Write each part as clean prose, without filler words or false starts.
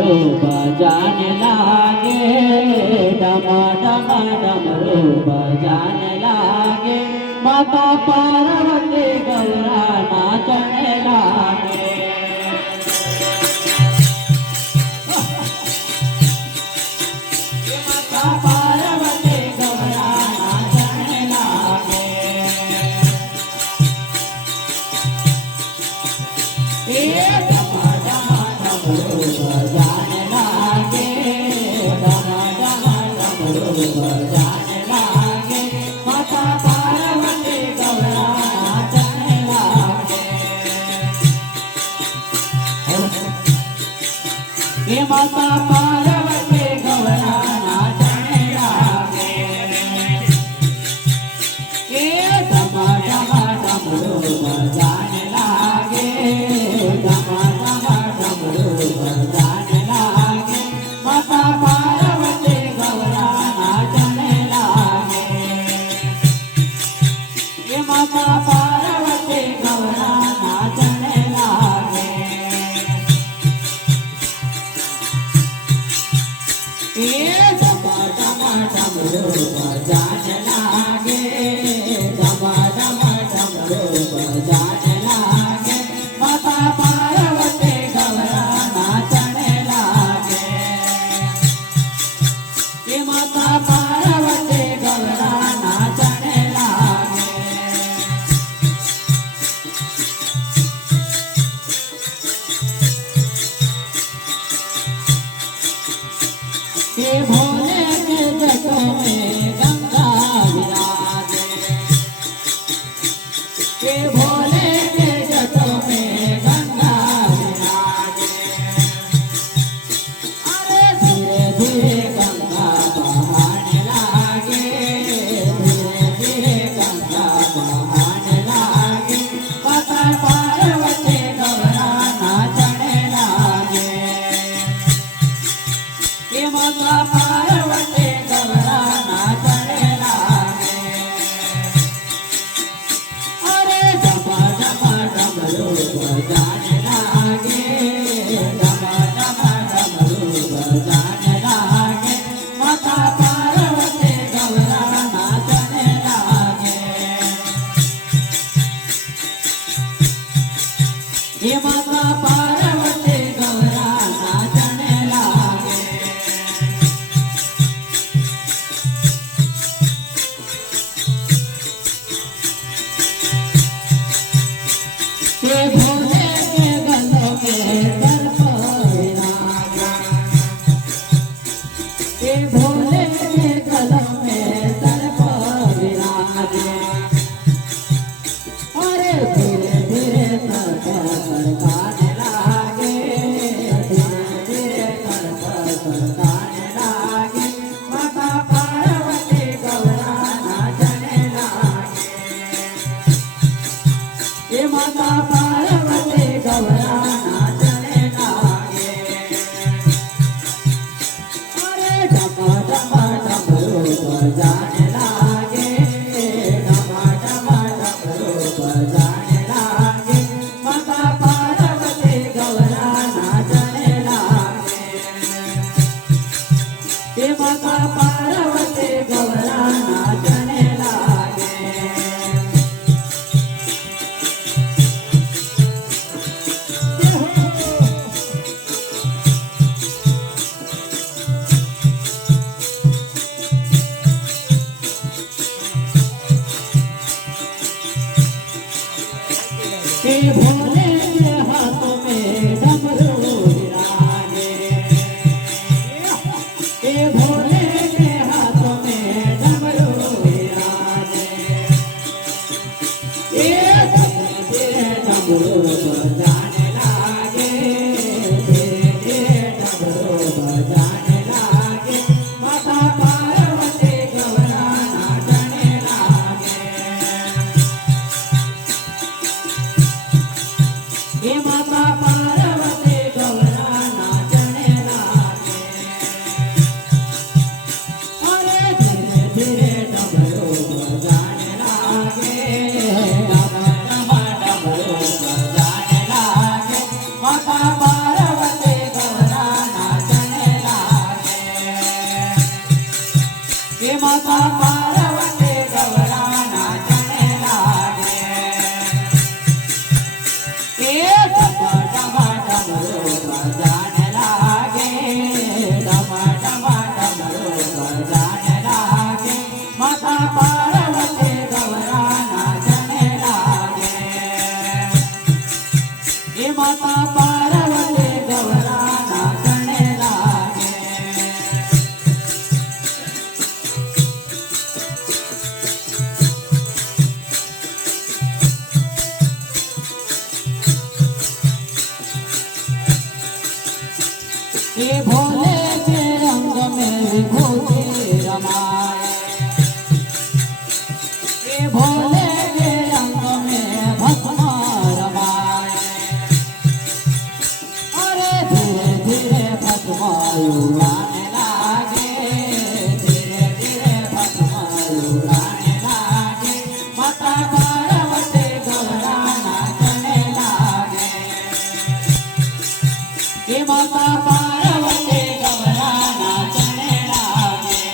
डमरू बजाने लागे, डम डम डमरू बजाने लागे, माता पार्वती गौरा नाचने लागे। माता पार्वती गौरा नाचने लागे। डम डम डमरू बजाने लागे, डम डम डमरू बजाने लागे, माता पार्वती गौरा नाचने लागे। माता पार्वती गौरा नाचने लागे। डम डम डमरू बजाने लागे, डम डम डमरू बजाने लागे, माता पार्वती गौरा नाचने लागे। माता पार्वती गौरा नाचने लागे। डम डम डमरू बजाने लागे, डम डम डमरू बजाने लागे, माता पार्वती गौरा नाचने लागे। माता पार्वती गौरा नाचने लागे। भोले के जटों में गंगा विराजे, भोले के जटों में गंगा विराजे। अरे धीरे धीरे गंगा बहाने लागे, धीरे धीरे गंगा बहाने लागे, माता पार्वती गौरा नाचने लागे। माता पार्वती गौरा नाचने लागे। अरे डम डम डमरू बजाने लागे, डम डम डमरू बजाने लागे, माता पार्वती गौरा नाचने लागे। माता पार्वती गौरा नाचने लागे। भोले के गलों में सर्प विराजा, भोले के गलों में सर्प विराजे। अरे धीरे धीरे सर्प सरकाने लागे, धीरे धीरे सर्प सरकाने लागे, माता पार्वती गौरा नाचने लागे। माता पार्वती गौरा नाचने लागे। अरे डम डम डमरू बजाने लागे, डम डम डमरू बजाने लागे, माता पार्वती गौरा नाचने लागे। माता पार्वती गौरा नाचने लागे। भोले के हाथों में डमरू विराजे, भोले के ये भोले के रंग में विभूति रमाए, ये भोले के रंग में भस्म रमाए। अरे धीरे धीरे भस्म उड़ाने लागे, धीरे धीरे भस्म उड़ाने लागे। माता पार्वती गौरा नाचने लागे, ये माता पार्वती गौरा नाचने लागे।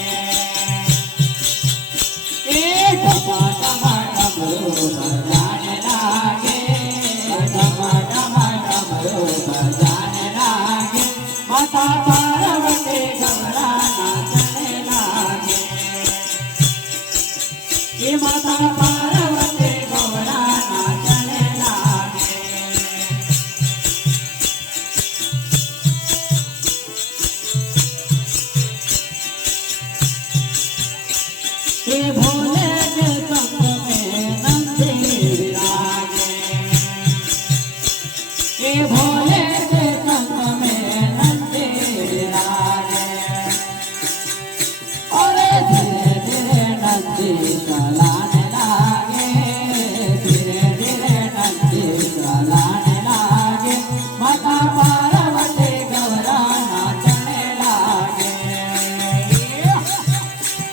ये डमा डमा डमरू बजाने लागे, डमा डमा डमरू बजाने लागे। माता पार्वती गौरा नाचने लागे, ये माता पार्वती गौरा नाचने लागे। ये भोले के संग में नंदी विराजे, ये भोले के संग में नंदी विराजे। और धीरे धीरे नंदी चलाने लागे, धीरे धीरे नंदी चलाने लागे। माता पार्वती गौरा नाचने लागे,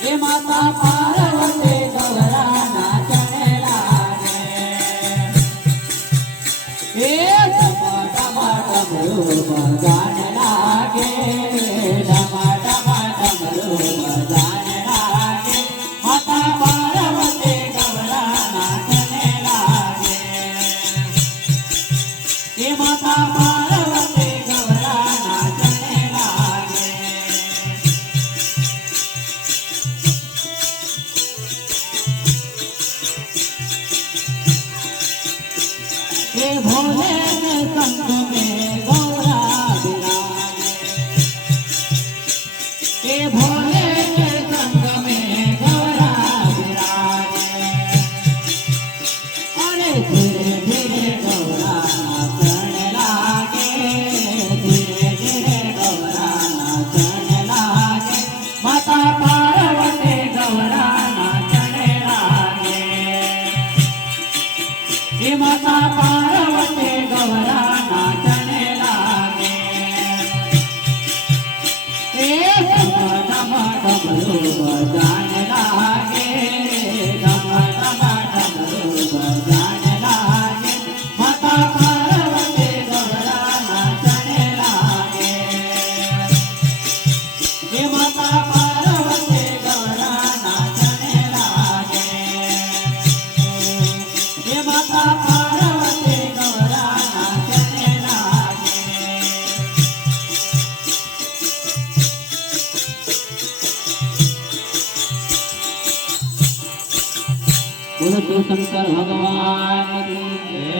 ये माता पार्वती गौरा नाचने लागे। ये डमा डमा डमरू बजाने लागे, डमा डमा डमरू बजाने लागे। माता पार्वती गौरा नाचने लागे, ये माता पार्वती गौरा नाचने लागे। ये भोले के संग में गौरा विराजे, ये भोले के संग में गौरा विराजे। अरे धीरे धीरे गौरा नाचने लागे, धीरे धीरे गौरा नाचने लागे। माता पार्वती गौरा नाचने लागे, ये माता पार्वती गौरा नाचने लागे। एक डम डमरू बजाने लागे, डम डम डमरू बजाने लागे। माता पार्वती गौरा नाचने लागे, ये माता पार्वती गौरा नाचने लागे, ये माता पार्वती गौरा नाचने लागे। बोलो शिव शंकर भगवान की जय।